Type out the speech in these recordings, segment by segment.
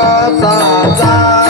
啊咋咋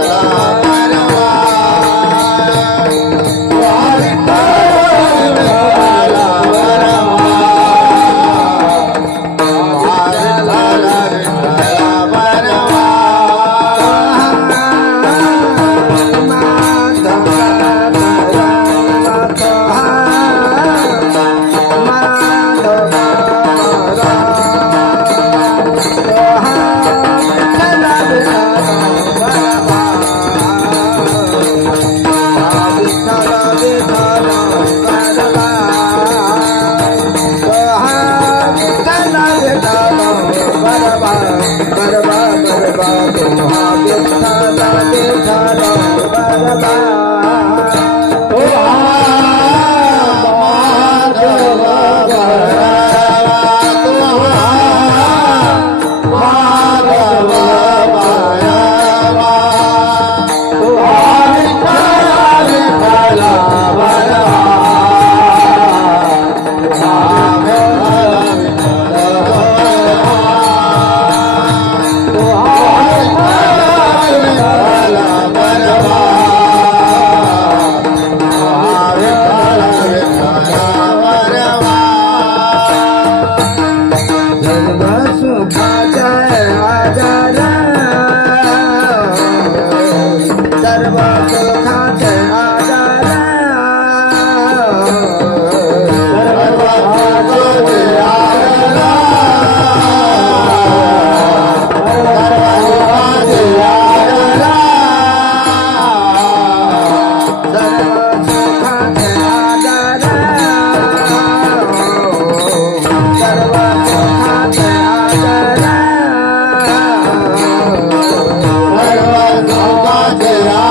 Oh Yeah.